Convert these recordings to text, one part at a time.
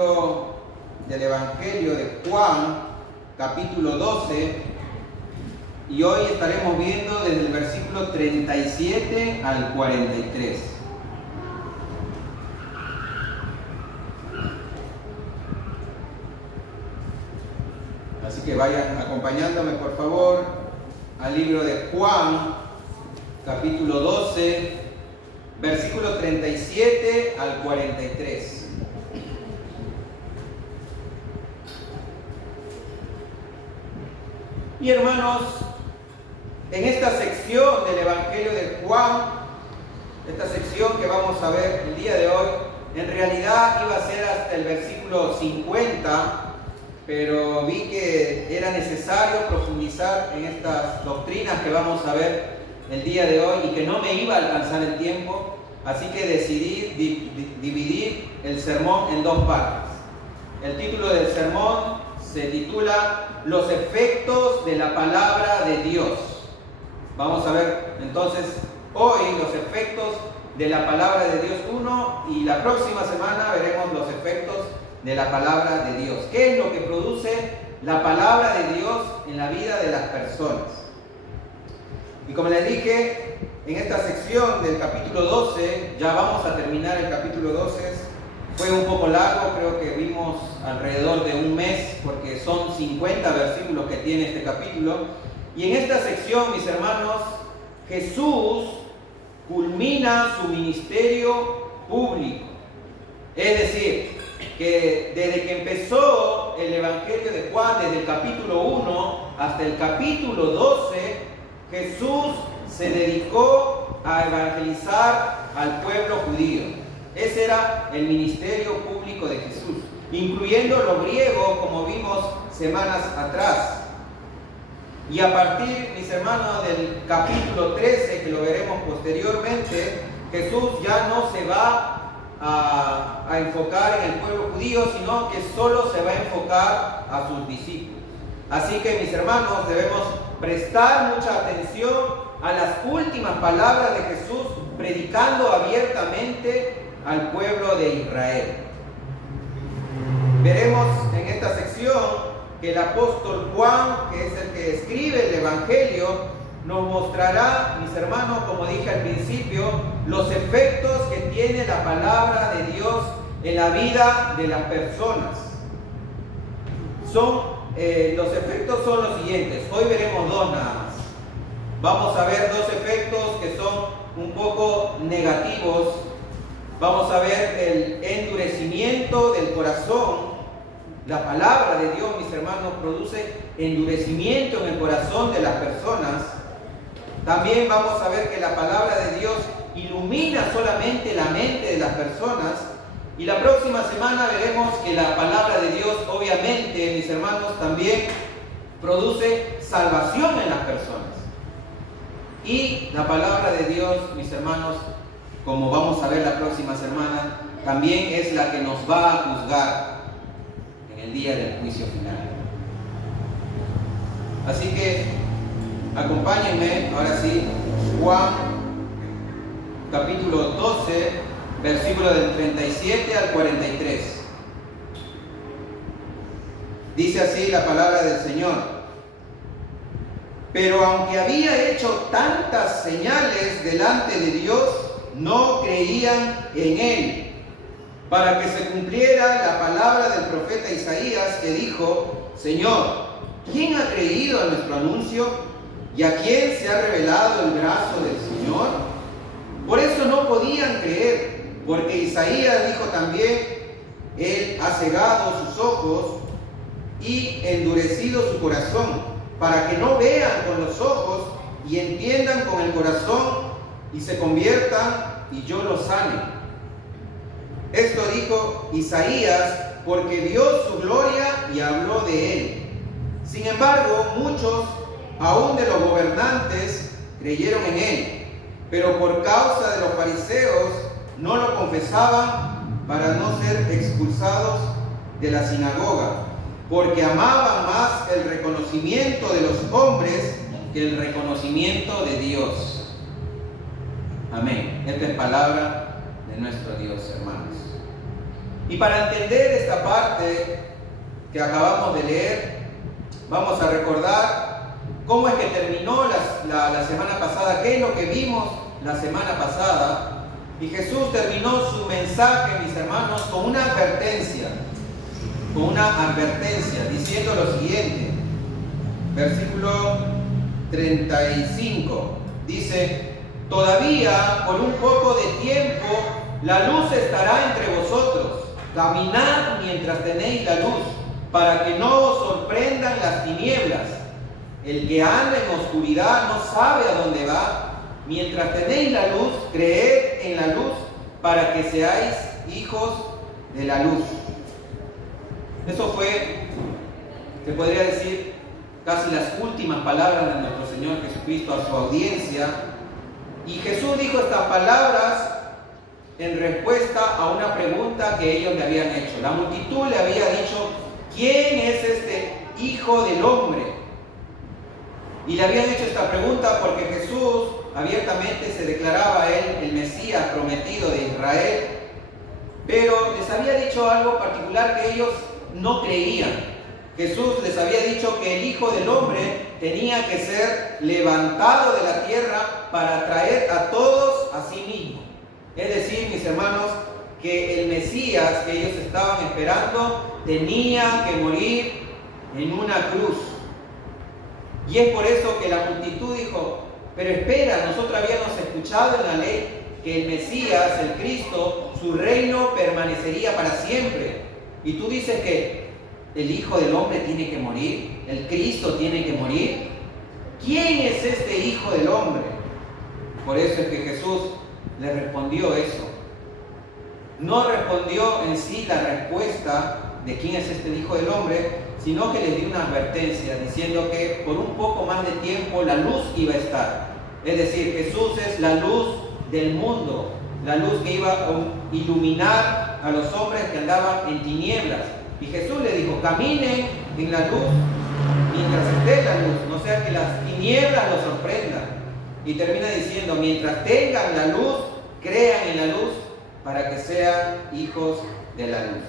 Del Evangelio de Juan, capítulo 12, y hoy estaremos viendo desde el versículo 37 al 43. Así que vayan acompañándome, por favor, al libro de Juan, capítulo 12, versículo 37 al 43. Y hermanos, en esta sección del Evangelio de Juan, esta sección que vamos a ver el día de hoy, en realidad iba a ser hasta el versículo 50, pero vi que era necesario profundizar en estas doctrinas que vamos a ver el día de hoy y que no me iba a alcanzar el tiempo, así que decidí dividir el sermón en dos partes. El título del sermón se titula Los efectos de la palabra de Dios. Vamos a ver entonces hoy los efectos de la palabra de Dios 1 y la próxima semana veremos los efectos de la palabra de Dios. ¿Qué es lo que produce la palabra de Dios en la vida de las personas? Y como les dije, en esta sección del capítulo 12, ya vamos a terminar el capítulo 12. Fue un poco largo, creo que vimos alrededor de un mes, porque son 50 versículos que tiene este capítulo. Y en esta sección, mis hermanos, Jesús culmina su ministerio público. Es decir, que desde que empezó el Evangelio de Juan, desde el capítulo 1 hasta el capítulo 12, Jesús se dedicó a evangelizar al pueblo judío. Ese era el ministerio público de Jesús, incluyendo lo griego, como vimos semanas atrás. Y a partir, mis hermanos, del capítulo 13, que lo veremos posteriormente, Jesús ya no se va a enfocar en el pueblo judío, sino que solo se va a enfocar a sus discípulos. Así que, mis hermanos, debemos prestar mucha atención a las últimas palabras de Jesús, predicando abiertamente al pueblo de Israel. Veremos en esta sección que el apóstol Juan, que es el que escribe el Evangelio, nos mostrará, mis hermanos, como dije al principio, los efectos que tiene la palabra de Dios en la vida de las personas. Los efectos son los siguientes. Hoy veremos dos nada más. Vamos a ver dos efectos que son un poco negativos. Vamos a ver el endurecimiento del corazón. La palabra de Dios, mis hermanos, produce endurecimiento en el corazón de las personas. También vamos a ver que la palabra de Dios ilumina solamente la mente de las personas. Y la próxima semana veremos que la palabra de Dios, obviamente, mis hermanos, también produce salvación en las personas. Y la palabra de Dios, mis hermanos, como vamos a ver la próxima semana, también es la que nos va a juzgar en el día del juicio final. Así que acompáñenme, ahora sí, Juan, capítulo 12, versículo del 37 al 43. Dice así la palabra del Señor. Pero aunque había hecho tantas señales delante de Dios, no creían en él, para que se cumpliera la palabra del profeta Isaías, que dijo: Señor, ¿quién ha creído a nuestro anuncio? ¿Y a quién se ha revelado el brazo del Señor? Por eso no podían creer, porque Isaías dijo también: Él ha cegado sus ojos y endurecido su corazón, para que no vean con los ojos y entiendan con el corazón y se conviertan y yo los sane. Esto dijo Isaías porque vio su gloria y habló de él. Sin embargo, muchos, aún de los gobernantes, creyeron en él, pero por causa de los fariseos no lo confesaban para no ser expulsados de la sinagoga, porque amaban más el reconocimiento de los hombres que el reconocimiento de Dios. Amén. Esta es palabra de nuestro Dios, hermanos. Y para entender esta parte que acabamos de leer, vamos a recordar cómo es que terminó la semana pasada, qué es lo que vimos la semana pasada. Y Jesús terminó su mensaje, mis hermanos, con una advertencia, diciendo lo siguiente. Versículo 35 dice: todavía por un poco de tiempo la luz estará entre vosotros. Caminad mientras tenéis la luz, para que no os sorprendan las tinieblas. El que anda en oscuridad no sabe a dónde va. Mientras tenéis la luz, creed en la luz, para que seáis hijos de la luz. Eso fue, se podría decir, casi las últimas palabras de nuestro Señor Jesucristo a su audiencia. Y Jesús dijo estas palabras en respuesta a una pregunta que ellos le habían hecho. La multitud le había dicho: ¿quién es este Hijo del Hombre? Y le habían hecho esta pregunta porque Jesús abiertamente se declaraba a él el Mesías prometido de Israel, pero les había dicho algo particular que ellos no creían. Jesús les había dicho que el Hijo del Hombre tenía que ser levantado de la tierra para traer a todos a sí mismo. Es decir, mis hermanos, que el Mesías que ellos estaban esperando tenía que morir en una cruz. Y es por eso que la multitud dijo: pero espera, nosotros habíamos escuchado en la ley que el Mesías, el Cristo, su reino permanecería para siempre. Y tú dices que el Hijo del Hombre tiene que morir, el Cristo tiene que morir. ¿Quién es este Hijo del Hombre? Por eso es que Jesús le respondió eso. No respondió en sí la respuesta de quién es este Hijo del Hombre, sino que les dio una advertencia diciendo que por un poco más de tiempo la luz iba a estar. Es decir, Jesús es la luz del mundo, la luz que iba a iluminar a los hombres que andaban en tinieblas. Y Jesús le dijo: caminen en la luz mientras esté la luz, no sea que las tinieblas los sorprendan. Y termina diciendo: mientras tengan la luz, crean en la luz, para que sean hijos de la luz.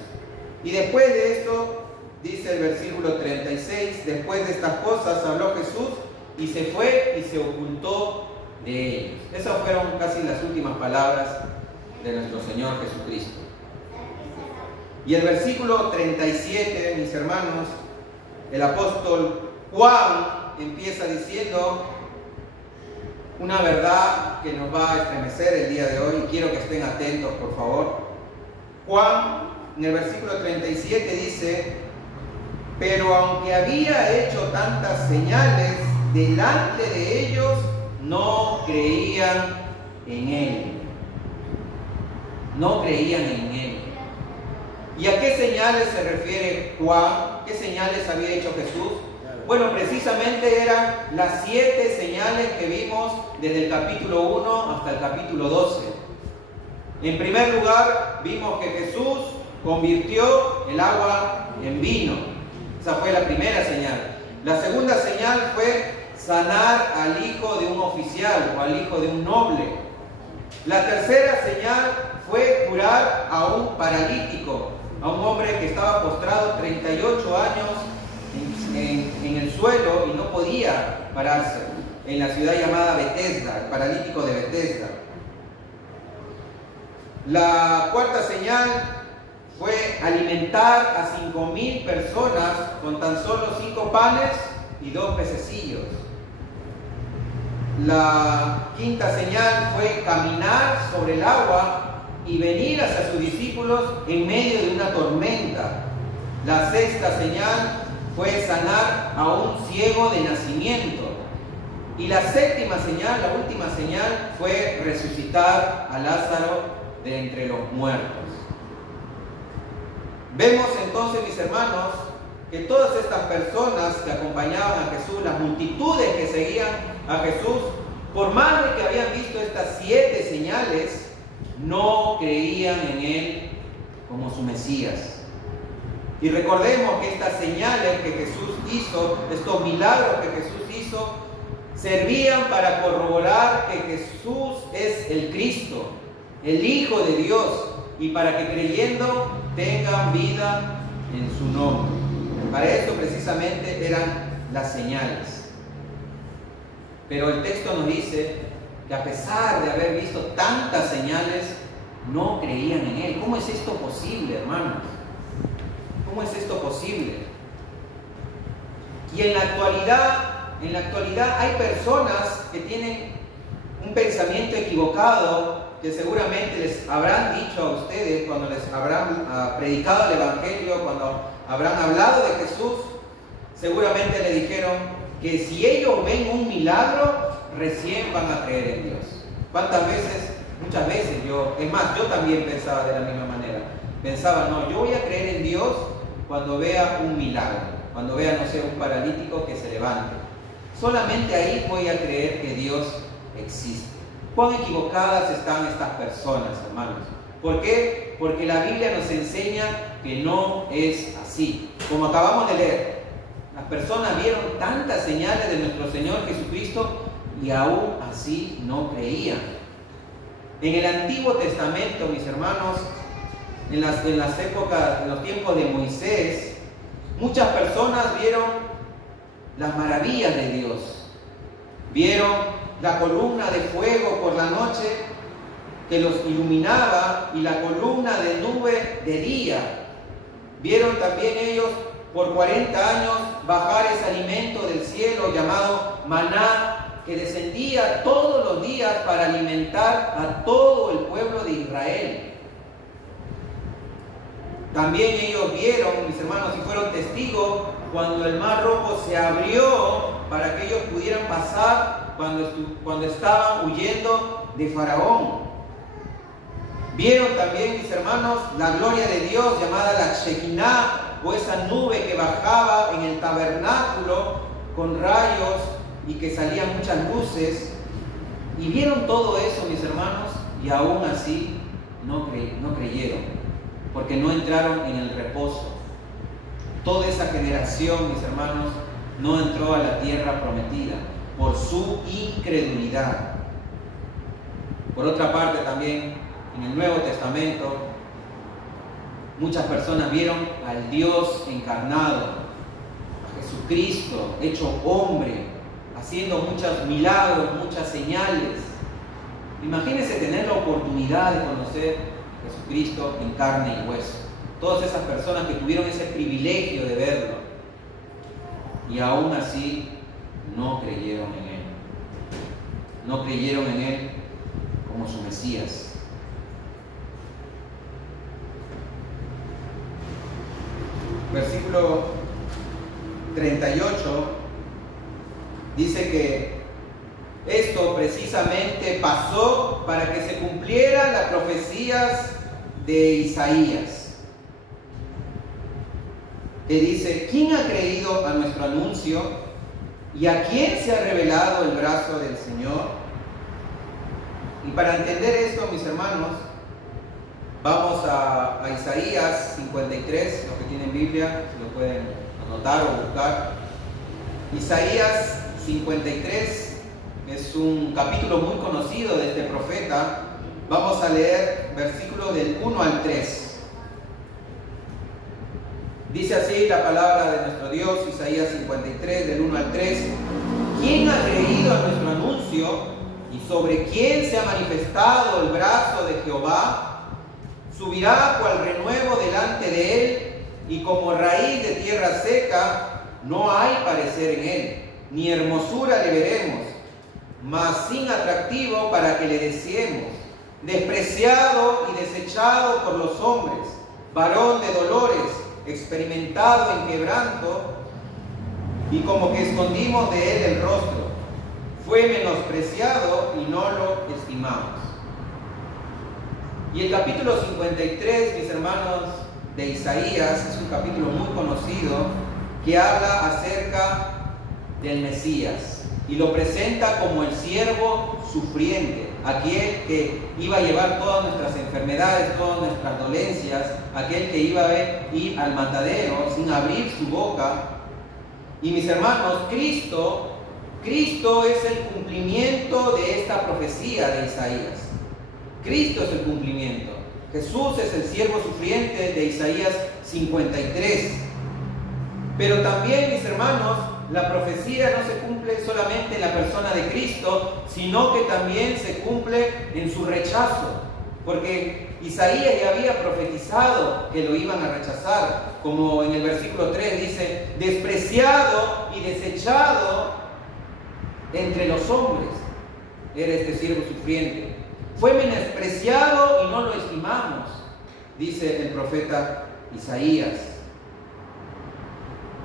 Y después de esto, dice el versículo 36, después de estas cosas habló Jesús y se fue y se ocultó de ellos. Esas fueron casi las últimas palabras de nuestro Señor Jesucristo. Y el versículo 37, mis hermanos, el apóstol Juan empieza diciendo una verdad que nos va a estremecer el día de hoy, y quiero que estén atentos, por favor. Juan, en el versículo 37 dice: pero aunque había hecho tantas señales delante de ellos, no creían en él. No creían en él. ¿Y a qué señales se refiere Juan? ¿Qué señales había hecho Jesús? Bueno, precisamente eran las 7 señales que vimos desde el capítulo 1 hasta el capítulo 12. En primer lugar, vimos que Jesús convirtió el agua en vino. Esa fue la primera señal. La segunda señal fue sanar al hijo de un oficial o al hijo de un noble. La tercera señal fue curar a un paralítico, a un hombre que estaba postrado 38 años en el suelo y no podía pararse, en la ciudad llamada Betesda, el paralítico de Betesda. La cuarta señal fue alimentar a 5,000 personas con tan solo 5 panes y 2 pececillos. La quinta señal fue caminar sobre el agua y venir hacia sus discípulos en medio de una tormenta. La sexta señal fue sanar a un ciego de nacimiento. Y la séptima señal, la última señal, fue resucitar a Lázaro de entre los muertos. Vemos entonces, mis hermanos, que todas estas personas que acompañaban a Jesús, las multitudes que seguían a Jesús, por más de que habían visto estas 7 señales, no creían en Él como su Mesías. Y recordemos que estas señales que Jesús hizo, estos milagros que Jesús hizo, servían para corroborar que Jesús es el Cristo, el Hijo de Dios, y para que creyendo tengan vida en su nombre. Para eso precisamente eran las señales. Pero el texto nos dice que a pesar de haber visto tantas señales, no creían en Él. ¿Cómo es esto posible, hermanos? ¿Cómo es esto posible? Y en la actualidad hay personas que tienen un pensamiento equivocado, que seguramente les habrán dicho a ustedes cuando les habrán predicado el Evangelio, cuando habrán hablado de Jesús, seguramente le dijeron que si ellos ven un milagro, recién van a creer en Dios. ¿Cuántas veces? Muchas veces yo también pensaba de la misma manera. Pensaba, no, yo voy a creer en Dios cuando vea un milagro, cuando vea, no sé, un paralítico que se levante. Solamente ahí voy a creer que Dios existe. ¿Cuán equivocadas están estas personas, hermanos? ¿Por qué? Porque la Biblia nos enseña que no es así. Como acabamos de leer, las personas vieron tantas señales de nuestro Señor Jesucristo y aún así no creían. En el Antiguo Testamento, mis hermanos, en las épocas, en los tiempos de Moisés, muchas personas vieron las maravillas de Dios. Vieron la columna de fuego por la noche que los iluminaba y la columna de nube de día. Vieron también ellos por 40 años bajar ese alimento del cielo llamado maná, que descendía todos los días para alimentar a todo el pueblo de Israel. También ellos vieron, mis hermanos, y fueron testigos cuando el mar rojo se abrió para que ellos pudieran pasar cuando estaban huyendo de Faraón. Vieron también, mis hermanos, la gloria de Dios llamada la Shekinah, o esa nube que bajaba en el tabernáculo con rayos y que salían muchas luces. Y vieron todo eso, mis hermanos, y aún así no creyeron, porque no entraron en el reposo. Toda esa generación, mis hermanos, no entró a la tierra prometida por su incredulidad. Por otra parte, también en el Nuevo Testamento, muchas personas vieron al Dios encarnado, a Jesucristo hecho hombre, haciendo muchos milagros, muchas señales. Imagínense tener la oportunidad de conocer a Jesucristo en carne y hueso. Todas esas personas que tuvieron ese privilegio de verlo y aún así no creyeron en Él. No creyeron en Él como su Mesías. Versículo 38 dice que esto precisamente pasó para que se cumplieran las profecías de Isaías, que dice: ¿quién ha creído a nuestro anuncio? ¿Y a quién se ha revelado el brazo del Señor? Y para entender esto, mis hermanos, vamos a Isaías 53, los que tienen Biblia, si lo pueden anotar o buscar. Isaías 53 es un capítulo muy conocido de este profeta. Vamos a leer versículos del 1 al 3. Dice así la palabra de nuestro Dios, Isaías 53, del 1 al 3. ¿Quién ha creído a nuestro anuncio? ¿Y sobre quién se ha manifestado el brazo de Jehová? Subirá cual renuevo delante de él, y como raíz de tierra seca, no hay parecer en él, ni hermosura le veremos, mas sin atractivo para que le deseemos. Despreciado y desechado por los hombres, varón de dolores, experimentado en quebranto, y como que escondimos de él el rostro. Fue menospreciado y no lo estimamos. Y el capítulo 53, mis hermanos, de Isaías, es un capítulo muy conocido que habla acerca del Mesías y lo presenta como el siervo sufriente, aquel que iba a llevar todas nuestras enfermedades, todas nuestras dolencias, aquel que iba a ir al matadero sin abrir su boca. Y mis hermanos, Cristo es el cumplimiento de esta profecía de Isaías. Cristo es el cumplimiento. Jesús es el siervo sufriente de Isaías 53. Pero también, mis hermanos, la profecía no se cumple solamente en la persona de Cristo, sino que también se cumple en su rechazo. Porque Isaías ya había profetizado que lo iban a rechazar, como en el versículo 3 dice, despreciado y desechado entre los hombres era este siervo sufriente. Fue menospreciado y no lo estimamos, dice el profeta Isaías.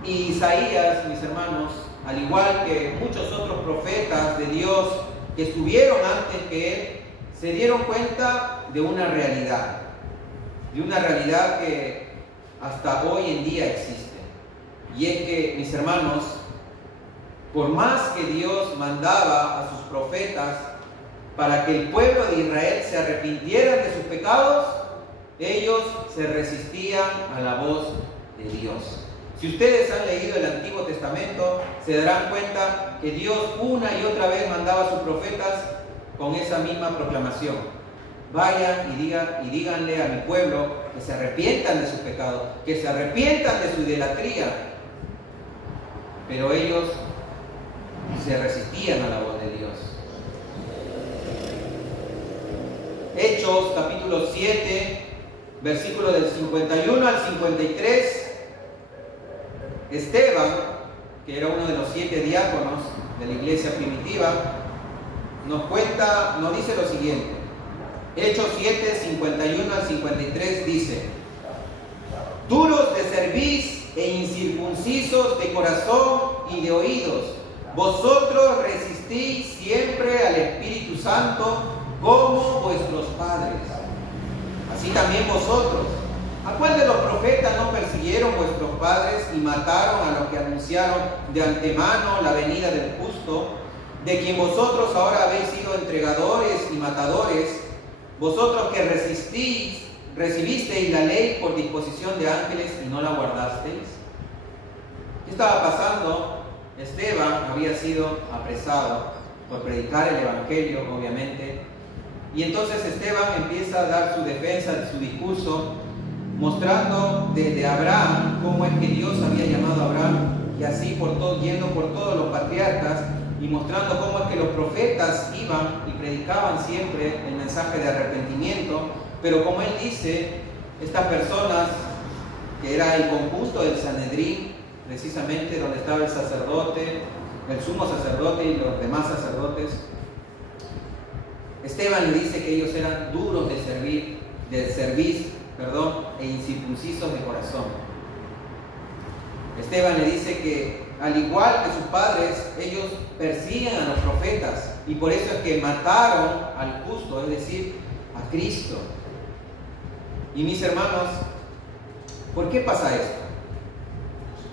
Y Isaías, mis hermanos, al igual que muchos otros profetas de Dios que estuvieron antes que él, se dieron cuenta de una realidad que hasta hoy en día existe. Y es que, mis hermanos, por más que Dios mandaba a sus profetas para que el pueblo de Israel se arrepintieran de sus pecados, ellos se resistían a la voz de Dios. Si ustedes han leído el Antiguo Testamento, se darán cuenta que Dios una y otra vez mandaba a sus profetas con esa misma proclamación. Vayan y díganle a mi pueblo que se arrepientan de sus pecados, que se arrepientan de su idolatría. Pero ellos se resistían a la voz de Dios. Hechos capítulo 7, versículos del 51 al 53. Esteban, que era uno de los 7 diáconos de la iglesia primitiva, nos dice lo siguiente. Hechos 7, 51 al 53 dice: duros de cerviz e incircuncisos de corazón y de oídos, vosotros resistís siempre al Espíritu Santo como vuestros padres. Así también vosotros. ¿A cuál de los profetas no persiguieron vuestros padres y mataron a los que anunciaron de antemano la venida del justo, de quien vosotros ahora habéis sido entregadores y matadores, vosotros que recibisteis la ley por disposición de ángeles y no la guardasteis? ¿Qué estaba pasando? Esteban había sido apresado por predicar el Evangelio, obviamente, y entonces Esteban empieza a dar su defensa, su discurso, mostrando desde Abraham cómo es que Dios había llamado a Abraham, y así yendo por todos los patriarcas, y mostrando cómo es que los profetas iban y predicaban siempre el mensaje de arrepentimiento. Pero como él dice, estas personas, que era el conjunto del Sanedrín, precisamente donde estaba el sacerdote, el sumo sacerdote y los demás sacerdotes, Esteban le dice que ellos eran duros de cerviz, e incircuncisos de corazón. Esteban le dice que, al igual que sus padres, ellos persiguen a los profetas, y por eso es que mataron al justo, es decir, a Cristo. Y mis hermanos, ¿por qué pasa esto?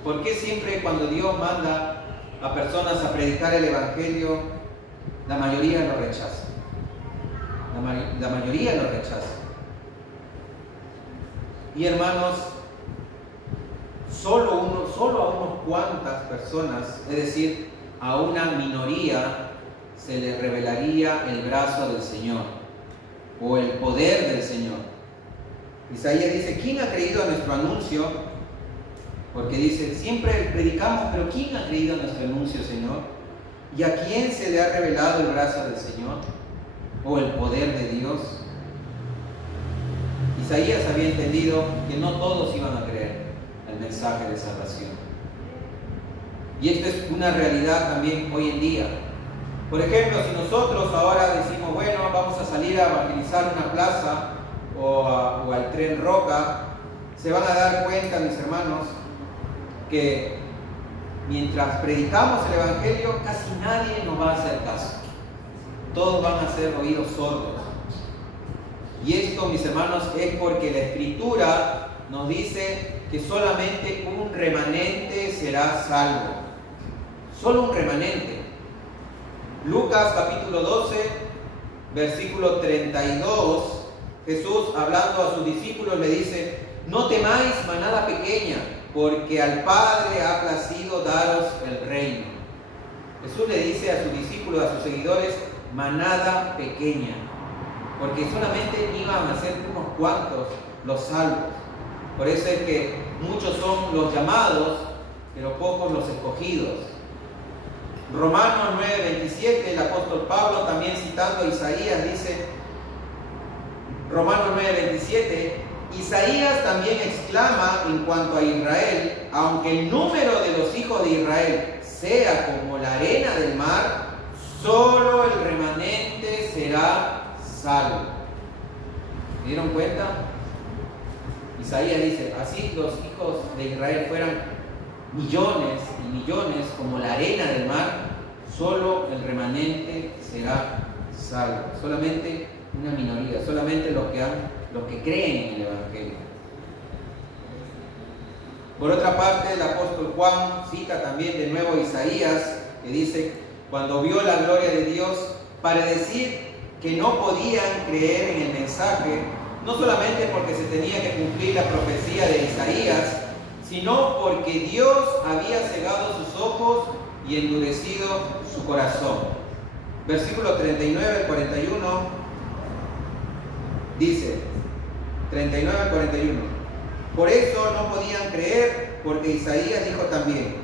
¿Por qué siempre cuando Dios manda a personas a predicar el Evangelio, la mayoría lo rechaza? La mayoría lo rechaza. Y hermanos, solo a unos cuantas personas, es decir, a una minoría, se les revelaría el brazo del Señor o el poder del Señor. Isaías dice: ¿quién ha creído a nuestro anuncio? Porque dice, siempre predicamos, pero ¿quién ha creído a nuestro anuncio, Señor? ¿Y a quién se le ha revelado el brazo del Señor o el poder de Dios? Isaías había entendido que no todos iban a creer el mensaje de salvación. Y esto es una realidad también hoy en día. Por ejemplo, si nosotros ahora decimos, bueno, vamos a salir a evangelizar una plaza o al Tren Roca, se van a dar cuenta, mis hermanos, que mientras predicamos el Evangelio, casi nadie nos va a hacer caso. Todos van a ser oídos sordos. Y esto, mis hermanos, es porque la Escritura nos dice que solamente un remanente será salvo. Solo un remanente. Lucas capítulo 12, versículo 32, Jesús, hablando a sus discípulos, le dice: no temáis, manada pequeña, porque al Padre ha placido daros el reino. Jesús le dice a sus discípulos, a sus seguidores, manada pequeña. porque solamente iban a ser unos cuantos los salvos. Por eso es que muchos son los llamados, pero pocos los escogidos. Romanos 9:27, el apóstol Pablo, también citando a Isaías, dice, Romanos 9:27, Isaías también exclama en cuanto a Israel: aunque el número de los hijos de Israel sea como la arena del mar, solo el remanente será salvo. ¿Se dieron cuenta? Isaías dice, así los hijos de Israel fueran millones y millones como la arena del mar, solo el remanente será salvo. Solamente una minoría, solamente los que creen en el Evangelio. Por otra parte, el apóstol Juan cita también de nuevo a Isaías, que dice, cuando vio la gloria de Dios, para decir que no podían creer en el mensaje, no solamente porque se tenía que cumplir la profecía de Isaías, sino porque Dios había cegado sus ojos y endurecido su corazón. Versículo 39 al 41 dice, 39 al 41, por eso no podían creer, porque Isaías dijo también,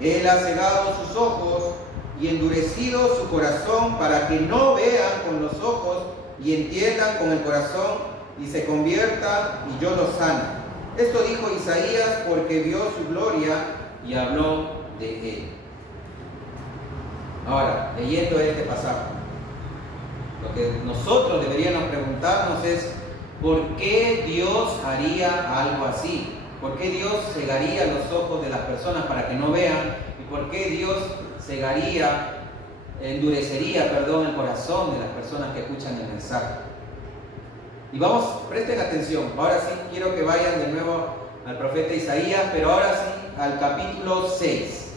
Él ha cegado sus ojos y endurecido su corazón para que no vean con los ojos y entiendan con el corazón y se convierta y yo los sane. Esto dijo Isaías porque vio su gloria y habló de él. Ahora, leyendo este pasaje, lo que nosotros deberíamos preguntarnos es ¿por qué Dios haría algo así? ¿Por qué Dios cegaría los ojos de las personas para que no vean? ¿Y por qué Dios endurecería el corazón de las personas que escuchan el mensaje? Y presten atención, ahora sí quiero que vayan de nuevo al profeta Isaías, pero ahora sí al capítulo 6.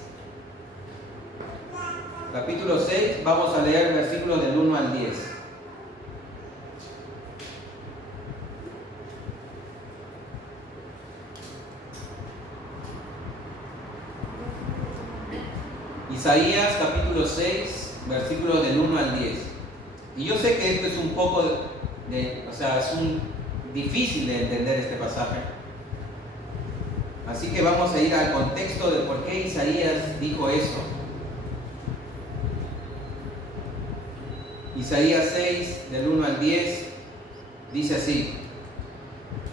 Capítulo 6, vamos a leer versículos del 1 al 10. Isaías capítulo 6, versículos del 1 al 10. Y yo sé que esto es un poco difícil de entender este pasaje. Así que vamos a ir al contexto de por qué Isaías dijo eso. Isaías 6, del 1 al 10, dice así: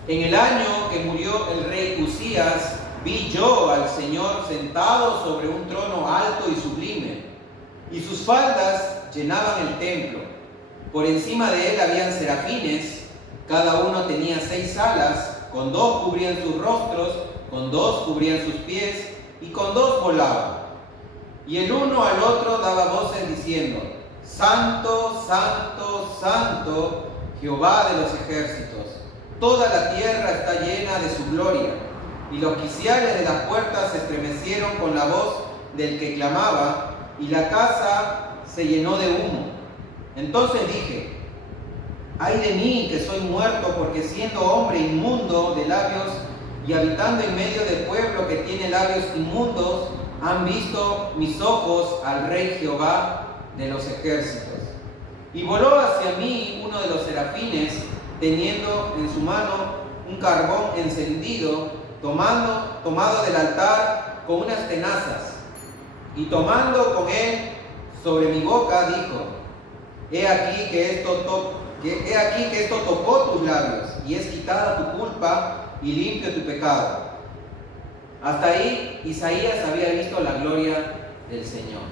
en el año que murió el rey Uzías, vi yo al Señor sentado sobre un trono alto y sublime, y sus faldas llenaban el templo. Por encima de él habían serafines, cada uno tenía 6 alas, con 2 cubrían sus rostros, con 2 cubrían sus pies, y con 2 volaban. Y el uno al otro daba voces diciendo: Santo, Santo, Santo, Jehová de los ejércitos. Toda la tierra está llena de su gloria. Y los quiciales de las puertas se estremecieron con la voz del que clamaba, y la casa se llenó de humo. Entonces dije: ay de mí, que soy muerto, porque siendo hombre inmundo de labios y habitando en medio del pueblo que tiene labios inmundos, han visto mis ojos al Rey Jehová de los ejércitos. Y voló hacia mí uno de los serafines, teniendo en su mano un carbón encendido, tomado del altar con unas tenazas, y tomando con él sobre mi boca, dijo: he aquí que esto tocó tus labios, y es quitada tu culpa y limpio tu pecado. Hasta ahí Isaías había visto la gloria del Señor,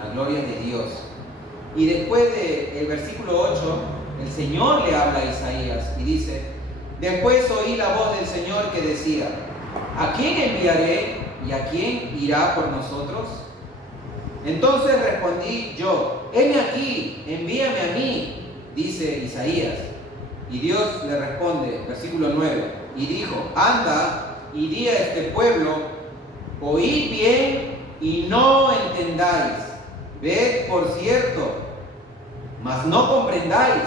la gloria de Dios. Y después del versículo 8, el Señor le habla a Isaías y dice: después oí la voz del Señor que decía: ¿a quién enviaré y a quién irá por nosotros? Entonces respondí yo: heme aquí, envíame a mí, dice Isaías. Y Dios le responde, versículo 9, y dijo: anda y di a este pueblo: oíd bien y no entendáis, ved por cierto, mas no comprendáis,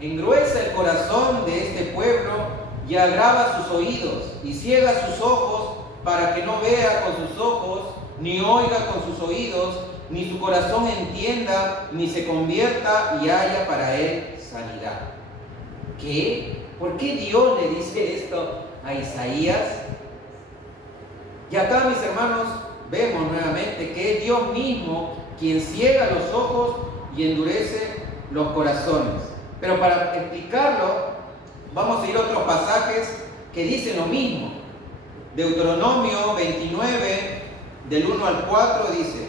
engruesa el corazón de este pueblo y agrava sus oídos y ciega sus ojos, para que no vea con sus ojos, ni oiga con sus oídos, ni su corazón entienda, ni se convierta y haya para él sanidad. ¿qué? ¿Por qué Dios le dice esto a Isaías? Y acá, mis hermanos, vemos nuevamente que es Dios mismo quien ciega los ojos y endurece los corazones. Pero para explicarlo, vamos a ir a otros pasajes que dicen lo mismo. Deuteronomio 29, del 1 al 4, dice,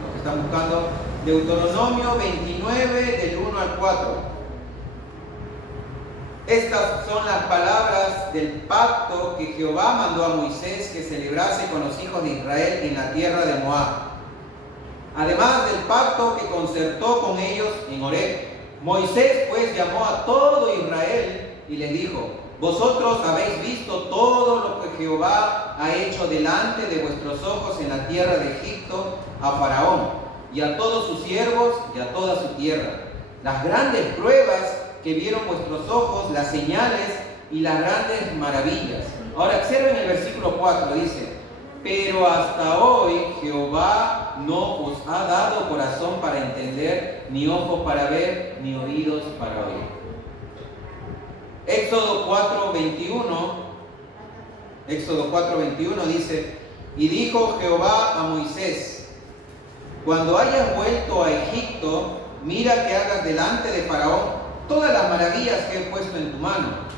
lo que están buscando, Deuteronomio 29, del 1 al 4. Estas son las palabras del pacto que Jehová mandó a Moisés que celebrase con los hijos de Israel en la tierra de Moab. Además del pacto que concertó con ellos en Horeb. Moisés pues llamó a todo Israel y les dijo: vosotros habéis visto todo lo que Jehová ha hecho delante de vuestros ojos en la tierra de Egipto a Faraón y a todos sus siervos y a toda su tierra. Las grandes pruebas que vieron vuestros ojos, las señales y las grandes maravillas. Ahora observen el versículo 4, dice: pero hasta hoy Jehová no os ha dado corazón para entender, ni ojos para ver, ni oídos para oír. Éxodo 4:21 dice: y dijo Jehová a Moisés: cuando hayas vuelto a Egipto, mira que hagas delante de Faraón todas las maravillas que he puesto en tu mano,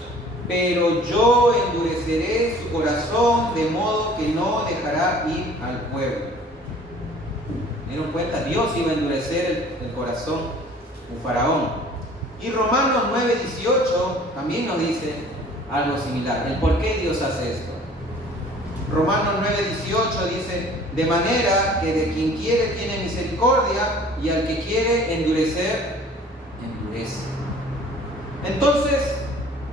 pero yo endureceré su corazón de modo que no dejará ir al pueblo. ¿Me dieron cuenta? Dios iba a endurecer el corazón de Faraón. Y Romanos 9:18 también nos dice algo similar, el por qué Dios hace esto. Romanos 9:18 dice: de manera que de quien quiere tiene misericordia, y al que quiere endurecer, endurece. Entonces,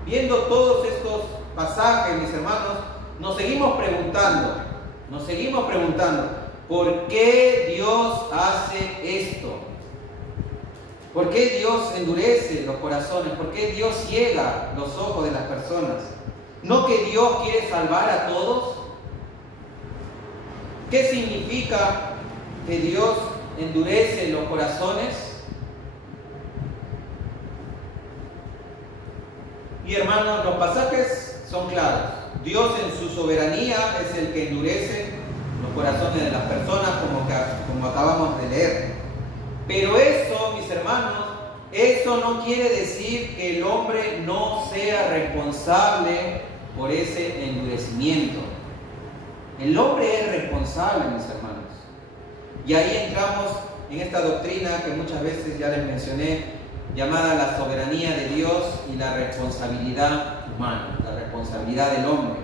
viendo todos estos pasajes, mis hermanos, nos seguimos preguntando, ¿por qué Dios hace esto? ¿Por qué Dios endurece los corazones? ¿Por qué Dios ciega los ojos de las personas? ¿No que Dios quiere salvar a todos? ¿Qué significa que Dios endurece los corazones? Y hermanos, los pasajes son claros. Dios en su soberanía es el que endurece los corazones de las personas, como acabamos de leer. Pero eso, mis hermanos, eso no quiere decir que el hombre no sea responsable por ese endurecimiento. El hombre es responsable, mis hermanos. Y ahí entramos en esta doctrina que muchas veces ya les mencioné, llamada la soberanía de Dios y la responsabilidad humana, la responsabilidad del hombre.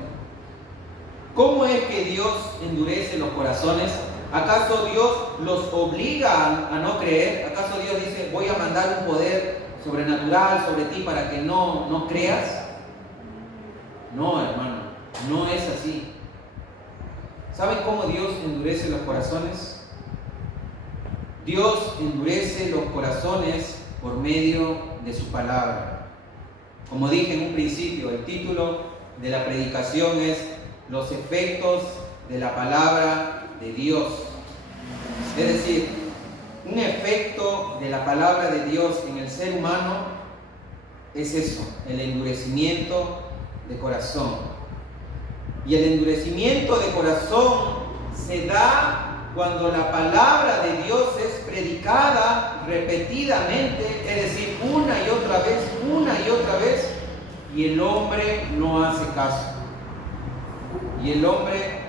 ¿Cómo es que Dios endurece los corazones? ¿Acaso Dios los obliga a no creer? ¿Acaso Dios dice: voy a mandar un poder sobrenatural sobre ti para que no creas? No, hermano, no es así. ¿Saben cómo Dios endurece los corazones? Dios endurece los corazones por medio de su palabra. Como dije en un principio, el título de la predicación es los efectos de la palabra de Dios. Es decir, un efecto de la palabra de Dios en el ser humano es eso, el endurecimiento de corazón. Y el endurecimiento de corazón se da cuando la palabra de Dios es predicada repetidamente, es decir, una y otra vez, y el hombre no hace caso. Y el hombre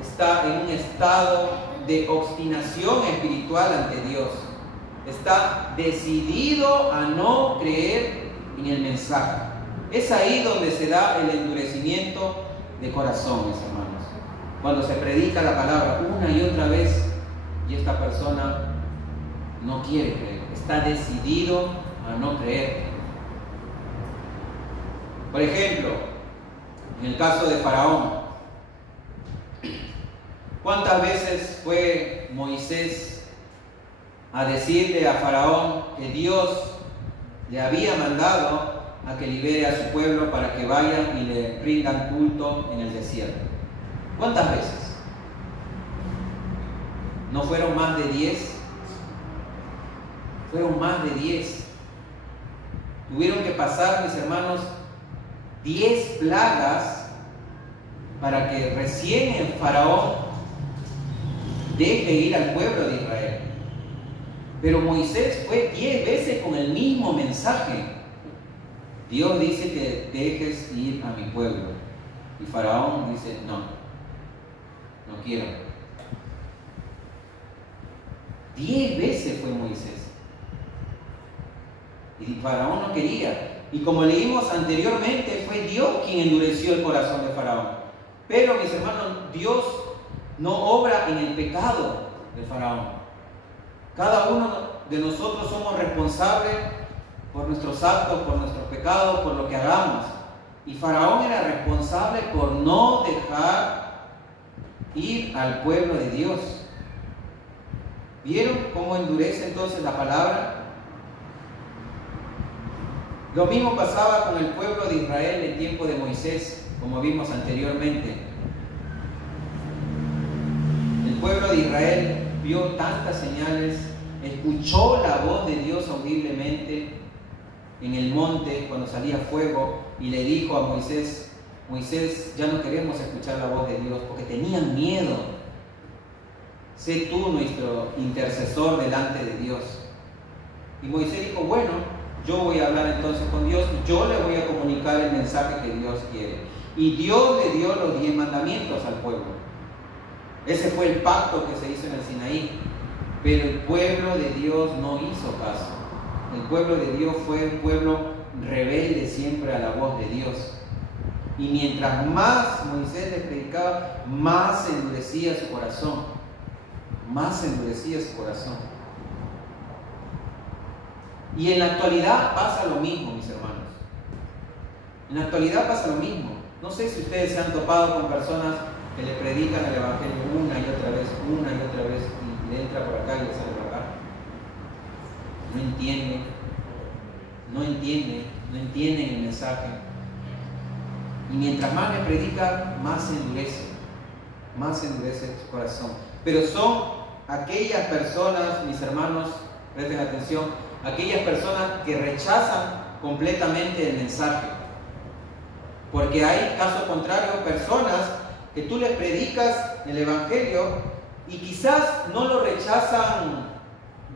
está en un estado de obstinación espiritual ante Dios. Está decidido a no creer en el mensaje. Es ahí donde se da el endurecimiento de corazón, mis hermanos. Cuando se predica la palabra una y otra vez y esta persona no quiere creer, está decidido a no creer. Por ejemplo, en el caso de Faraón, ¿cuántas veces fue Moisés a decirle a Faraón que Dios le había mandado a que libere a su pueblo para que vayan y le rindan culto en el desierto? ¿Cuántas veces? ¿No fueron más de 10? Fueron más de 10. Tuvieron que pasar, mis hermanos, 10 plagas para que recién el faraón deje ir al pueblo de Israel. Pero Moisés fue 10 veces con el mismo mensaje. Dios dice que dejes ir a mi pueblo. Y faraón dice, no, no quiero. 10 veces fue Moisés. Y faraón no quería. Y como leímos anteriormente, fue Dios quien endureció el corazón de faraón. Pero, mis hermanos, Dios no obra en el pecado de faraón. Cada uno de nosotros somos responsables por nuestros actos, por nuestros pecados, por lo que hagamos. Y faraón era responsable por no dejar ir al pueblo de Dios. ¿Vieron cómo endurece entonces la palabra? Lo mismo pasaba con el pueblo de Israel en tiempo de Moisés, como vimos anteriormente. El pueblo de Israel vio tantas señales, escuchó la voz de Dios audiblemente en el monte cuando salía fuego y le dijo a Moisés, Moisés, ya no queremos escuchar la voz de Dios porque tenían miedo. Sé tú nuestro intercesor delante de Dios. Y Moisés dijo, bueno, yo voy a hablar entonces con Dios, yo le voy a comunicar el mensaje que Dios quiere. Y Dios le dio los 10 mandamientos al pueblo. Ese fue el pacto que se hizo en el Sinaí. Pero el pueblo de Dios no hizo caso. El pueblo de Dios fue un pueblo rebelde siempre a la voz de Dios. Y mientras más Moisés les predicaba, más se endurecía su corazón. Más se endurecía su corazón. Y en la actualidad pasa lo mismo, mis hermanos. En la actualidad pasa lo mismo. No sé si ustedes se han topado con personas que le predican el Evangelio una y otra vez, y le entra por acá y le sale por acá. No entienden el mensaje. Y mientras más le predica, más se endurece su corazón. Pero son aquellas personas, mis hermanos, presten atención, aquellas personas que rechazan completamente el mensaje. Porque hay, caso contrario, personas que tú les predicas el Evangelio y quizás no lo rechazan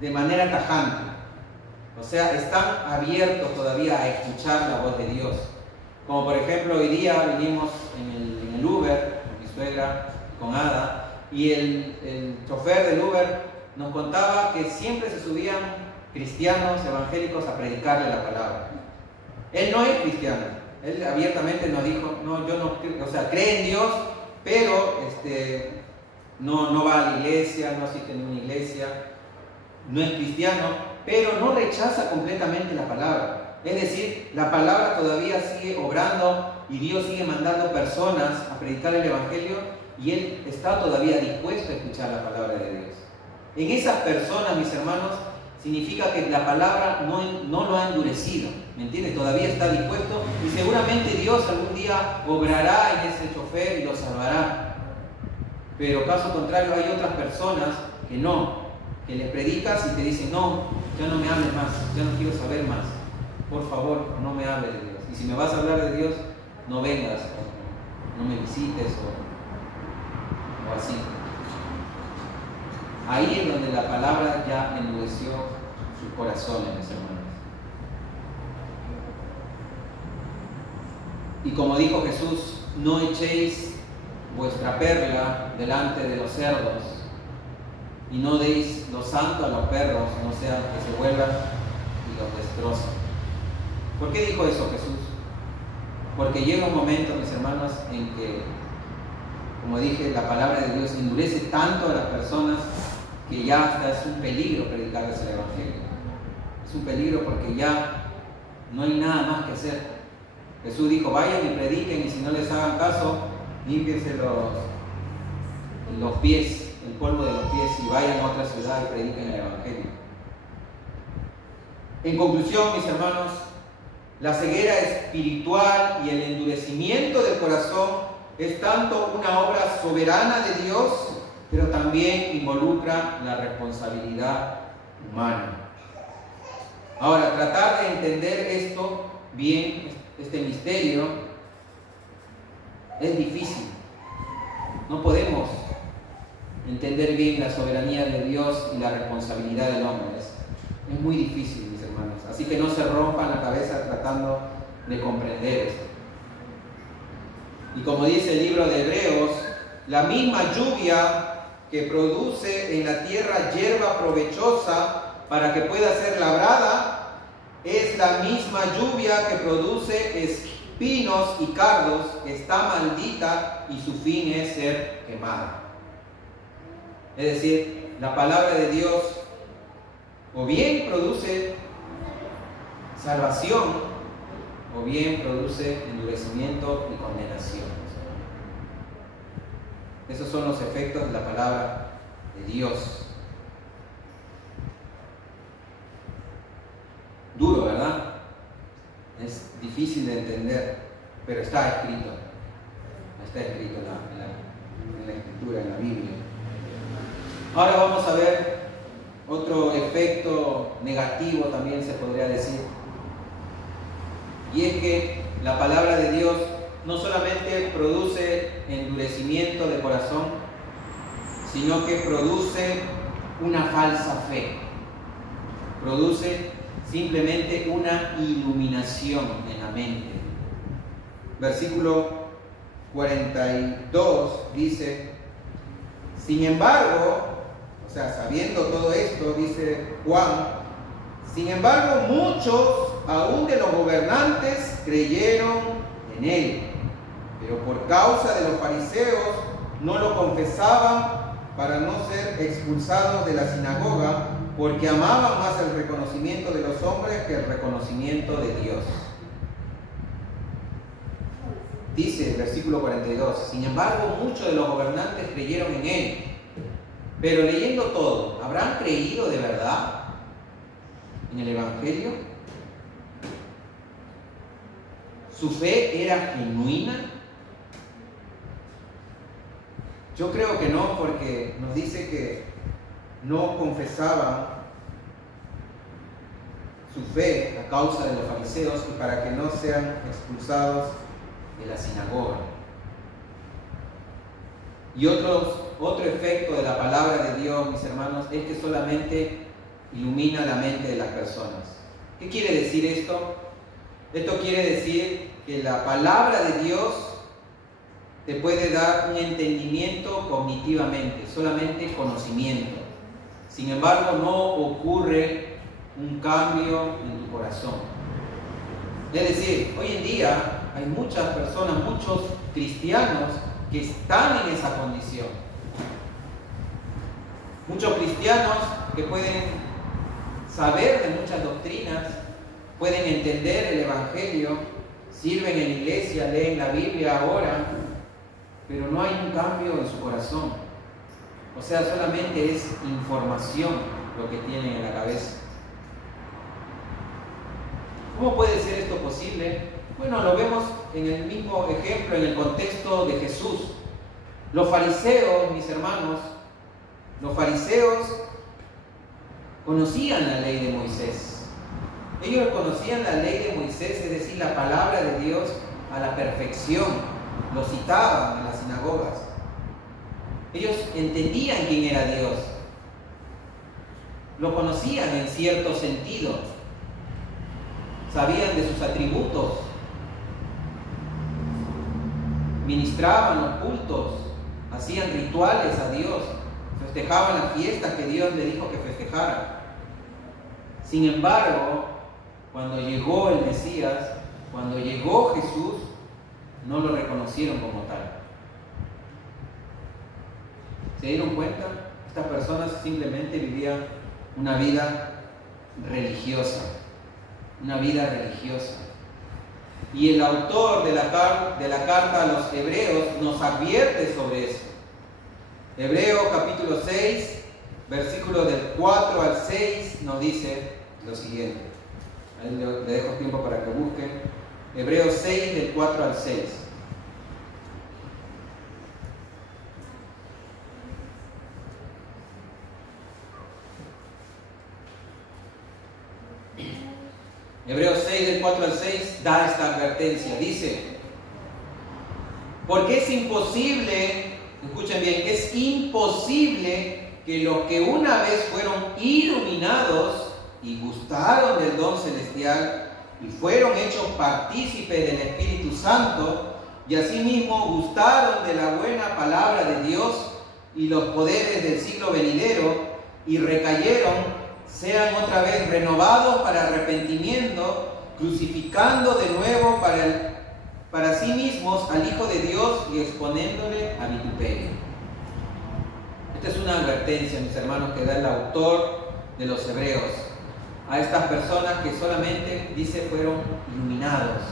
de manera tajante. O sea, están abiertos todavía a escuchar la voz de Dios. Como por ejemplo, hoy día vinimos en el Uber con mi suegra, con Ada, y el chofer del Uber nos contaba que siempre se subían cristianos evangélicos a predicarle la palabra. Él no es cristiano. Él abiertamente nos dijo, no, yo no, o sea, cree en Dios, pero no va a la iglesia, no asiste en una iglesia, no es cristiano, pero no rechaza completamente la palabra. Es decir, la palabra todavía sigue obrando y Dios sigue mandando personas a predicar el Evangelio y Él está todavía dispuesto a escuchar la palabra de Dios. En esas personas, mis hermanos, significa que la palabra no lo ha endurecido, ¿me entiendes? Todavía está dispuesto y seguramente Dios algún día obrará en ese chofer y lo salvará. Pero caso contrario, hay otras personas que les predicas y te dicen, no, ya no me hables más, ya no quiero saber más, por favor, no me hables de Dios. Y si me vas a hablar de Dios, no vengas, no me visites o así. Ahí es donde la palabra ya endureció sus corazones, mis hermanos. Y como dijo Jesús, no echéis vuestra perla delante de los cerdos y no deis lo santo a los perros, no sea que se vuelvan y los destrocen. ¿Por qué dijo eso Jesús? Porque llega un momento, mis hermanos, en que, como dije, la palabra de Dios endurece tanto a las personas que ya hasta es un peligro predicarles el Evangelio. Es un peligro porque ya no hay nada más que hacer. Jesús dijo, vayan y prediquen y si no les hagan caso, límpiense los pies, el polvo de los pies y vayan a otra ciudad y prediquen el Evangelio. En conclusión, mis hermanos, la ceguera espiritual y el endurecimiento del corazón es tanto una obra soberana de Dios, pero también involucra la responsabilidad humana. Ahora, tratar de entender esto bien, este misterio, es difícil. No podemos entender bien la soberanía de Dios y la responsabilidad del hombre. Es muy difícil, mis hermanos. Así que no se rompan la cabeza tratando de comprender esto. Y como dice el libro de Hebreos, la misma lluvia que produce en la tierra hierba provechosa para que pueda ser labrada, es la misma lluvia que produce espinos y cardos, está maldita y su fin es ser quemada. Es decir, la palabra de Dios o bien produce salvación o bien produce endurecimiento y condenación. Esos son los efectos de la palabra de Dios. Duro, ¿verdad? Es difícil de entender, pero está escrito. Está escrito en la Escritura, en la Biblia. Ahora vamos a ver otro efecto negativo, también se podría decir. Y es que la palabra de Dios no solamente produce endurecimiento de corazón, sino que produce una falsa fe. Produce simplemente una iluminación en la mente. Versículo 42 dice: sin embargo, o sea, sabiendo todo esto, dice Juan, sin embargo, muchos, aún de los gobernantes, creyeron en él. Pero por causa de los fariseos no lo confesaban para no ser expulsados de la sinagoga, porque amaban más el reconocimiento de los hombres que el reconocimiento de Dios. Dice el versículo 42, sin embargo, muchos de los gobernantes creyeron en él. Pero leyendo todo, ¿habrán creído de verdad en el Evangelio? ¿Su fe era genuina? Yo creo que no, porque nos dice que no confesaban su fe a causa de los fariseos y para que no sean expulsados de la sinagoga. Y otro efecto de la palabra de Dios, mis hermanos, es que solamente ilumina la mente de las personas. ¿Qué quiere decir esto? Esto quiere decir que la palabra de Dios te puede dar un entendimiento cognitivamente, solamente conocimiento. Sin embargo, no ocurre un cambio en tu corazón. Es decir, hoy en día hay muchas personas, muchos cristianos que están en esa condición. Muchos cristianos que pueden saber de muchas doctrinas, pueden entender el Evangelio, sirven en iglesia, leen la Biblia, oran, pero no hay un cambio en su corazón. O sea, solamente es información lo que tienen en la cabeza. ¿Cómo puede ser esto posible? Bueno, lo vemos en el mismo ejemplo, en el contexto de Jesús. Los fariseos, mis hermanos, los fariseos conocían la ley de Moisés. Ellos conocían la ley de Moisés, es decir, la palabra de Dios a la perfección. Lo citaban en las sinagogas. Ellos entendían quién era Dios. Lo conocían en cierto sentido. Sabían de sus atributos. Ministraban los cultos. Hacían rituales a Dios. Festejaban las fiestas que Dios le dijo que festejara. Sin embargo, cuando llegó el Mesías, cuando llegó Jesús, no lo reconocieron como tal. ¿Se dieron cuenta? Estas personas simplemente vivían una vida religiosa. Una vida religiosa. Y el autor de la carta a los Hebreos nos advierte sobre eso. Hebreos capítulo 6, versículos del 4 al 6 nos dice lo siguiente. Ahí le dejo tiempo para que busquen. Hebreos 6, del 4 al 6. Hebreos 6, del 4 al 6, da esta advertencia. Dice, porque es imposible, escuchen bien, es imposible que los que una vez fueron iluminados y gustaron del don celestial y fueron hechos partícipes del Espíritu Santo y asimismo gustaron de la buena palabra de Dios y los poderes del siglo venidero y recayeron, sean otra vez renovados para arrepentimiento, crucificando de nuevo para sí mismos al Hijo de Dios y exponiéndole a vituperio. Esta es una advertencia, mis hermanos, que da el autor de los Hebreos a estas personas que solamente, dice, fueron iluminados.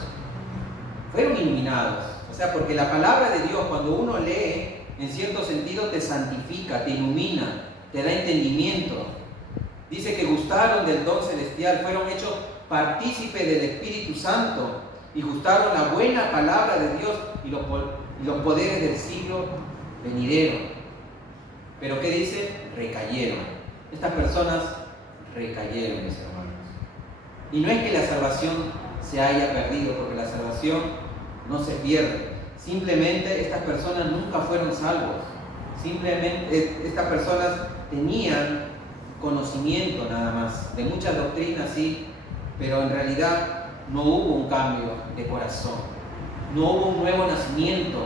Fueron iluminados. O sea, porque la palabra de Dios, cuando uno lee, en cierto sentido te santifica, te ilumina, te da entendimiento. Dice que gustaron del don celestial, fueron hechos partícipes del Espíritu Santo y gustaron la buena palabra de Dios y los poderes del siglo venidero. Pero ¿qué dice? Recayeron. Estas personas recayeron, mis hermanos. Y no es que la salvación se haya perdido, porque la salvación no se pierde. Simplemente estas personas nunca fueron salvos. Simplemente estas personas tenían conocimiento nada más, de muchas doctrinas sí, pero en realidad no hubo un cambio de corazón, no hubo un nuevo nacimiento.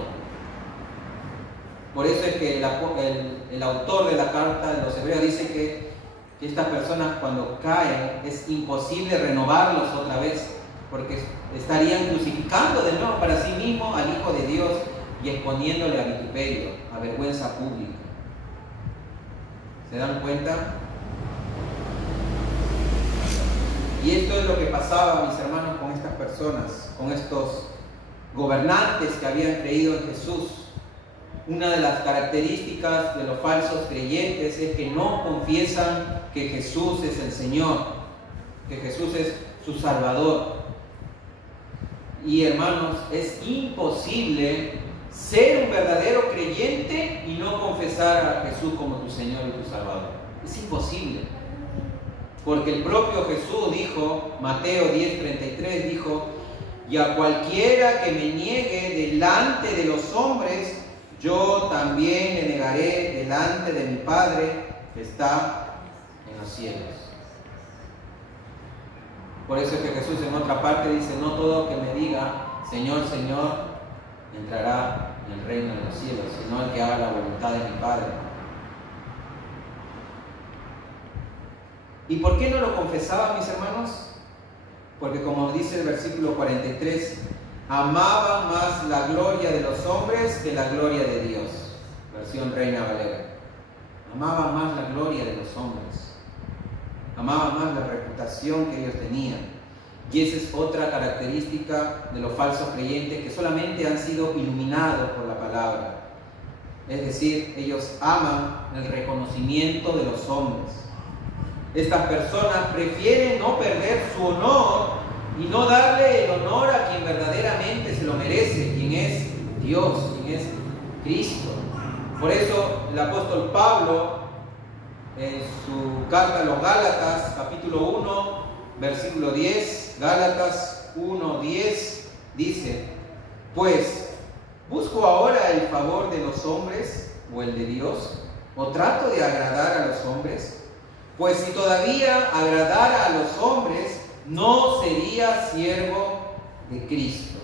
Por eso es que el autor de la carta de los Hebreos dice que estas personas cuando caen es imposible renovarlos otra vez, porque estarían crucificando de nuevo para sí mismos al Hijo de Dios y exponiéndole a vituperio, a vergüenza pública. ¿Se dan cuenta? Y esto es lo que pasaba, mis hermanos, con estas personas, con estos gobernantes que habían creído en Jesús. Una de las características de los falsos creyentes es que no confiesan que Jesús es el Señor, que Jesús es su Salvador. Y hermanos, es imposible ser un verdadero creyente y no confesar a Jesús como tu Señor y tu Salvador. Es imposible. Porque el propio Jesús dijo, Mateo 10:33, dijo, y a cualquiera que me niegue delante de los hombres, yo también le negaré delante de mi Padre que está en los cielos. Por eso es que Jesús en otra parte dice, no todo que me diga, Señor, Señor, entrará en el reino de los cielos, sino el que haga la voluntad de mi Padre. ¿Y por qué no lo confesaban, mis hermanos? Porque como dice el versículo 43, amaban más la gloria de los hombres que la gloria de Dios. Versión Reina Valera. Amaban más la gloria de los hombres. Amaban más la reputación que ellos tenían. Y esa es otra característica de los falsos creyentes que solamente han sido iluminados por la palabra. Es decir, ellos aman el reconocimiento de los hombres. Estas personas prefieren no perder su honor y no darle el honor a quien verdaderamente se lo merece, quien es Dios, quien es Cristo. Por eso el apóstol Pablo, en su carta a los Gálatas, capítulo 1, versículo 10, Gálatas 1:10, dice, pues, ¿busco ahora el favor de los hombres o el de Dios? ¿O trato de agradar a los hombres? Pues si todavía agradara a los hombres, no sería siervo de Cristo.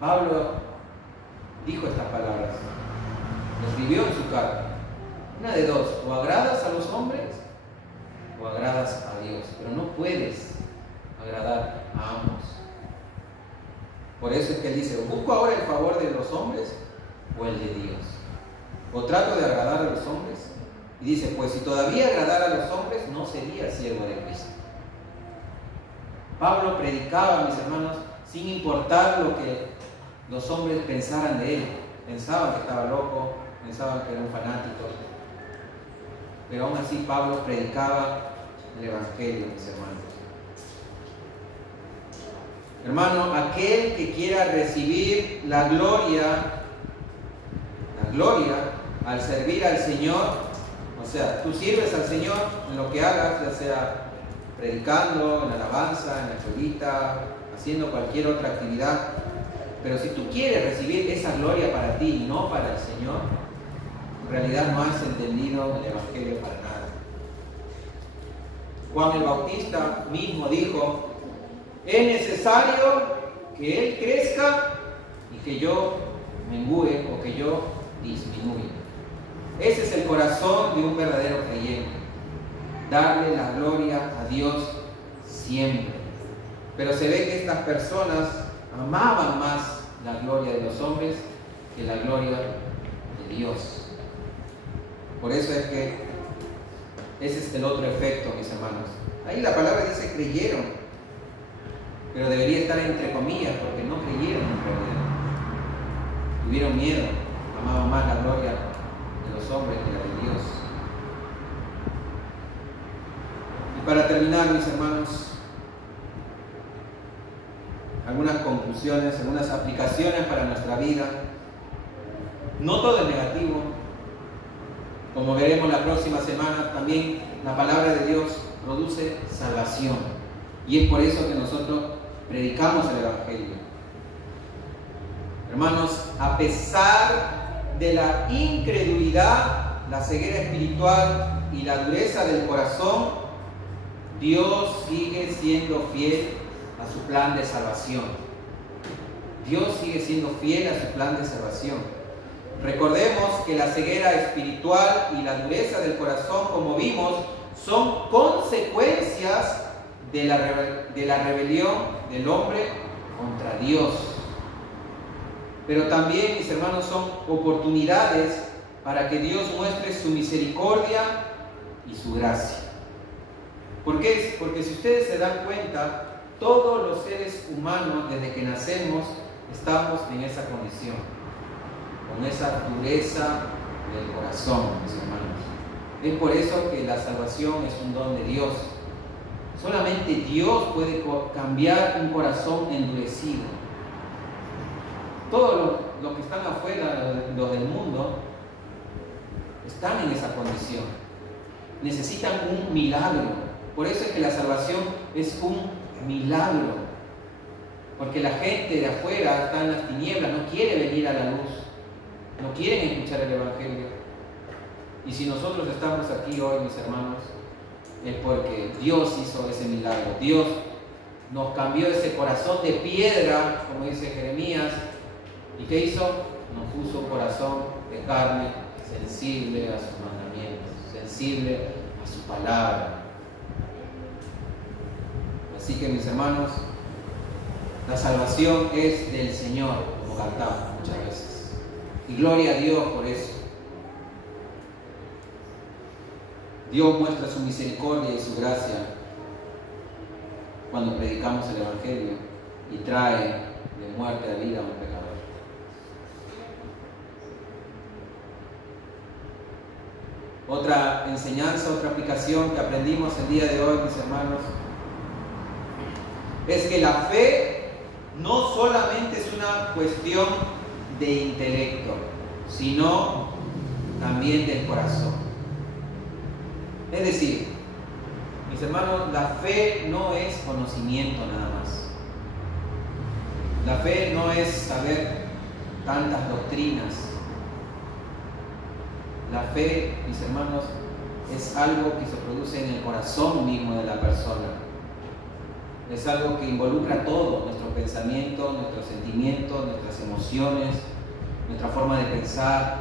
Pablo dijo estas palabras, lo escribió en su carta. Una de dos, o agradas a los hombres o agradas a Dios, pero no puedes agradar a ambos. Por eso es que él dice, ¿busco ahora el favor de los hombres o el de Dios? ¿O trato de agradar a los hombres? Y dice, pues si todavía agradara a los hombres, no sería siervo de Cristo. Pablo predicaba, mis hermanos, sin importar lo que los hombres pensaran de él. Pensaban que estaba loco, pensaban que era un fanático. Pero aún así Pablo predicaba el Evangelio, mis hermanos. Hermano, aquel que quiera recibir la gloria al servir al Señor, o sea, tú sirves al Señor en lo que hagas, ya sea predicando, en alabanza, en la escuelita, haciendo cualquier otra actividad. Pero si tú quieres recibir esa gloria para ti y no para el Señor, en realidad no has entendido el Evangelio para nada. Juan el Bautista mismo dijo: es necesario que Él crezca y que yo mengüe o que yo disminuya. Ese es el corazón de un verdadero creyente: darle la gloria a Dios siempre. Pero se ve que estas personas amaban más la gloria de los hombres que la gloria de Dios. Por eso es que ese es el otro efecto, mis hermanos. Ahí la palabra dice creyeron, pero debería estar entre comillas, porque no creyeron en realidad. Tuvieron miedo, amaban más la gloria de los hombres que la de Dios. Y para terminar, mis hermanos, algunas conclusiones, algunas aplicaciones para nuestra vida. No todo es negativo. Como veremos la próxima semana, también la palabra de Dios produce salvación. Y es por eso que nosotros predicamos el Evangelio. Hermanos, a pesar de la incredulidad, la ceguera espiritual y la dureza del corazón, Dios sigue siendo fiel a su plan de salvación. Dios sigue siendo fiel a su plan de salvación. Recordemos que la ceguera espiritual y la dureza del corazón, como vimos, son consecuencias de la rebelión del hombre contra Dios. Pero también, mis hermanos, son oportunidades para que Dios muestre su misericordia y su gracia. ¿Por qué? Porque si ustedes se dan cuenta, todos los seres humanos, desde que nacemos, estamos en esa condición, con esa dureza del corazón, mis hermanos. Es por eso que la salvación es un don de Dios. Solamente Dios puede cambiar un corazón endurecido. Todos los que están afuera, los del mundo, están en esa condición. Necesitan un milagro. Por eso es que la salvación es un milagro. Porque la gente de afuera está en las tinieblas, no quiere venir a la luz. No quieren escuchar el Evangelio. Y si nosotros estamos aquí hoy, mis hermanos, es porque Dios hizo ese milagro. Dios nos cambió ese corazón de piedra, como dice Jeremías. ¿Y qué hizo? Nos puso un corazón de carne, sensible a sus mandamientos, sensible a su palabra. Así que, mis hermanos, la salvación es del Señor, como cantamos muchas veces. Y gloria a Dios por eso. Dios muestra su misericordia y su gracia cuando predicamos el Evangelio y trae de muerte a vida a un pecador. Otra enseñanza, otra aplicación que aprendimos el día de hoy, mis hermanos, es que la fe no solamente es una cuestión de intelecto, sino también del corazón. Es decir, mis hermanos, la fe no es conocimiento nada más. La fe no es saber tantas doctrinas. La fe, mis hermanos, es algo que se produce en el corazón mismo de la persona. Es algo que involucra todo, nuestro pensamiento, nuestros sentimientos, nuestras emociones, nuestra forma de pensar.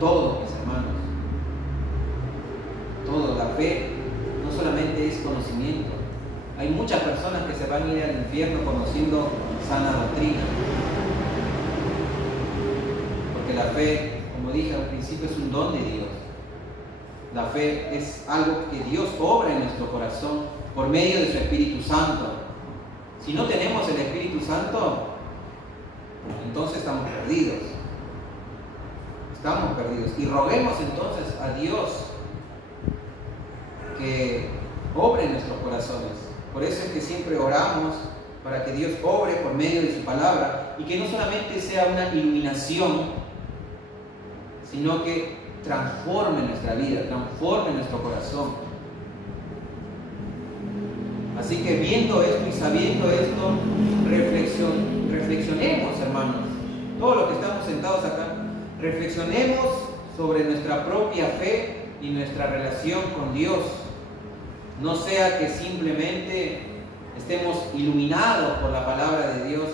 Todo, mis hermanos. Todo. La fe no solamente es conocimiento. Hay muchas personas que se van a ir al infierno conociendo sana doctrina. Porque la fe, como dije al principio, es un don de Dios. La fe es algo que Dios obra en nuestro corazón por medio de su Espíritu Santo. Si no tenemos el Espíritu Santo, entonces estamos perdidos. Estamos perdidos. Y roguemos entonces a Dios que obre en nuestros corazones. Por eso es que siempre oramos para que Dios obre por medio de su palabra y que no solamente sea una iluminación, sino que transforme nuestra vida, transforme nuestro corazón. Así que viendo esto y sabiendo esto, reflexionemos, hermanos, todos los que estamos sentados acá, reflexionemos sobre nuestra propia fe y nuestra relación con Dios. No sea que simplemente estemos iluminados por la palabra de Dios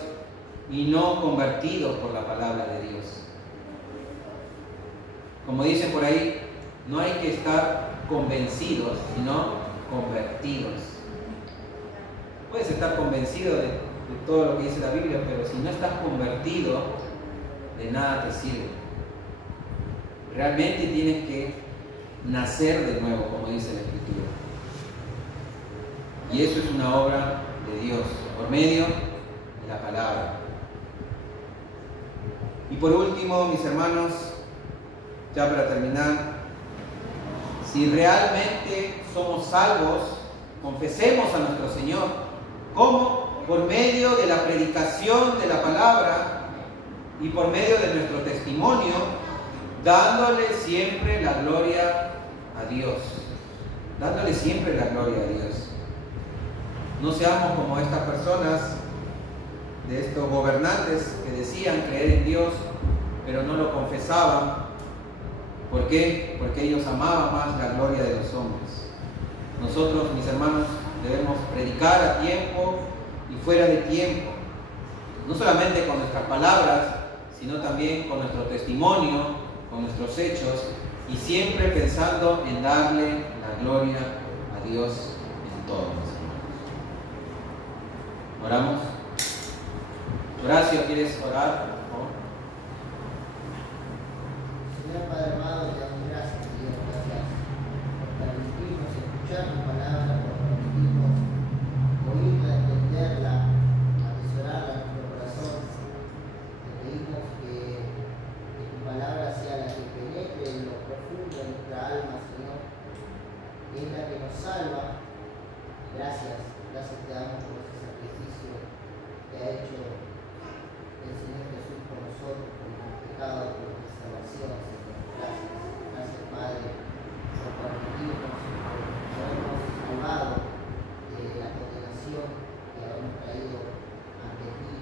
y no convertidos por la palabra de Dios. Como dicen por ahí, no hay que estar convencidos, sino convertidos. Puedes estar convencido de todo lo que dice la Biblia, pero si no estás convertido, de nada te sirve. Realmente tienes que nacer de nuevo, como dice la Escritura. Y eso es una obra de Dios, por medio de la palabra. Y por último, mis hermanos, ya para terminar, si realmente somos salvos, confesemos a nuestro Señor. ¿Cómo? Por medio de la predicación de la palabra y por medio de nuestro testimonio, dándole siempre la gloria a Dios. Dándole siempre la gloria a Dios. No seamos como estas personas, de estos gobernantes que decían creer en Dios, pero no lo confesaban. ¿Por qué? Porque ellos amaban más la gloria de los hombres. Nosotros, mis hermanos, debemos predicar a tiempo y fuera de tiempo. No solamente con nuestras palabras, sino también con nuestro testimonio, con nuestros hechos, y siempre pensando en darle la gloria a Dios en todo, mis hermanos. Oramos. Horacio, ¿quieres orar? Por favor. Señor Padre amado, te damos gracias, Dios, gracias por permitirnos escuchar tu palabra, por permitirnos oírla, entenderla, atesorarla en nuestro corazón. Te pedimos que tu palabra sea la que penetre en lo profundo de nuestra alma, Señor, que es la que nos salva. Gracias te damos por ese sacrificio que ha hecho el Señor Jesús por nosotros, por nuestro pecado, por nuestra salvación, Señor. Gracias Padre, por permitirnos, por habernos salvado de la condenación que habernos traído ante ti.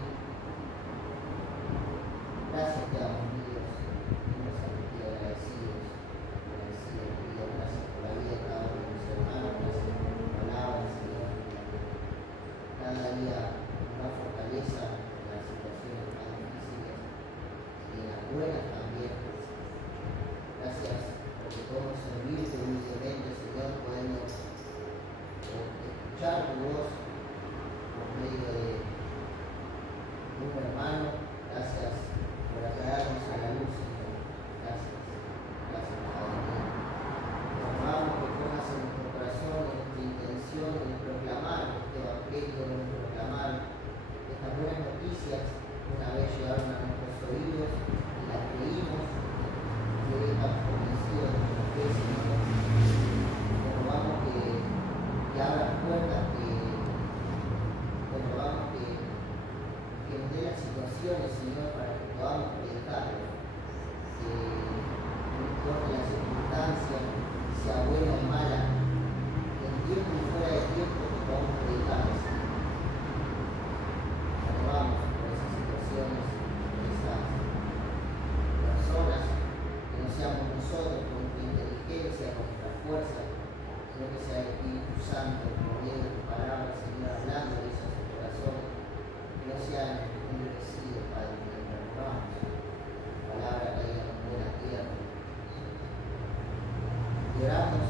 Gracias te damos, mi Dios, estamos aquí agradecidos, Dios. Gracias por la vida de cada uno de mis hermanos, gracias por tu palabra, Señor. Cada día nos fortaleza en las situaciones más difíciles y en las buenas también. Gracias porque podemos servirte humildemente, Señor, podemos escuchar tu voz por medio de un hermano. Gracias por aclararnos a la luz, Señor. Gracias, Padre mío. Te rogamos que pongas en nuestro corazón, en nuestra intención, en proclamar este evangelio, en proclamar estas buenas noticias. Una vez llegaron a nuestros oídos y las creímos, y hoy estamos convencidos de nuestra fe, Señor. Te rogamos que abras puertas, te rogamos que nos dé las situaciones, Señor, para que podamos predicarlo. Que no importa la circunstancia, sea buena o mala, en tiempo y fuera de tiempo que podamos predicarlo, Señor. Te rogamos por esas situaciones, por esas personas, que no seamos nosotros con nuestra inteligencia, con nuestra fuerza, sino que sea el Espíritu Santo, por medio de tu palabra, Señor, hablando de esos corazones, que no sean endurecidos, Padre, que te rogamos. Tu palabra caiga en buena tierra. Y oramos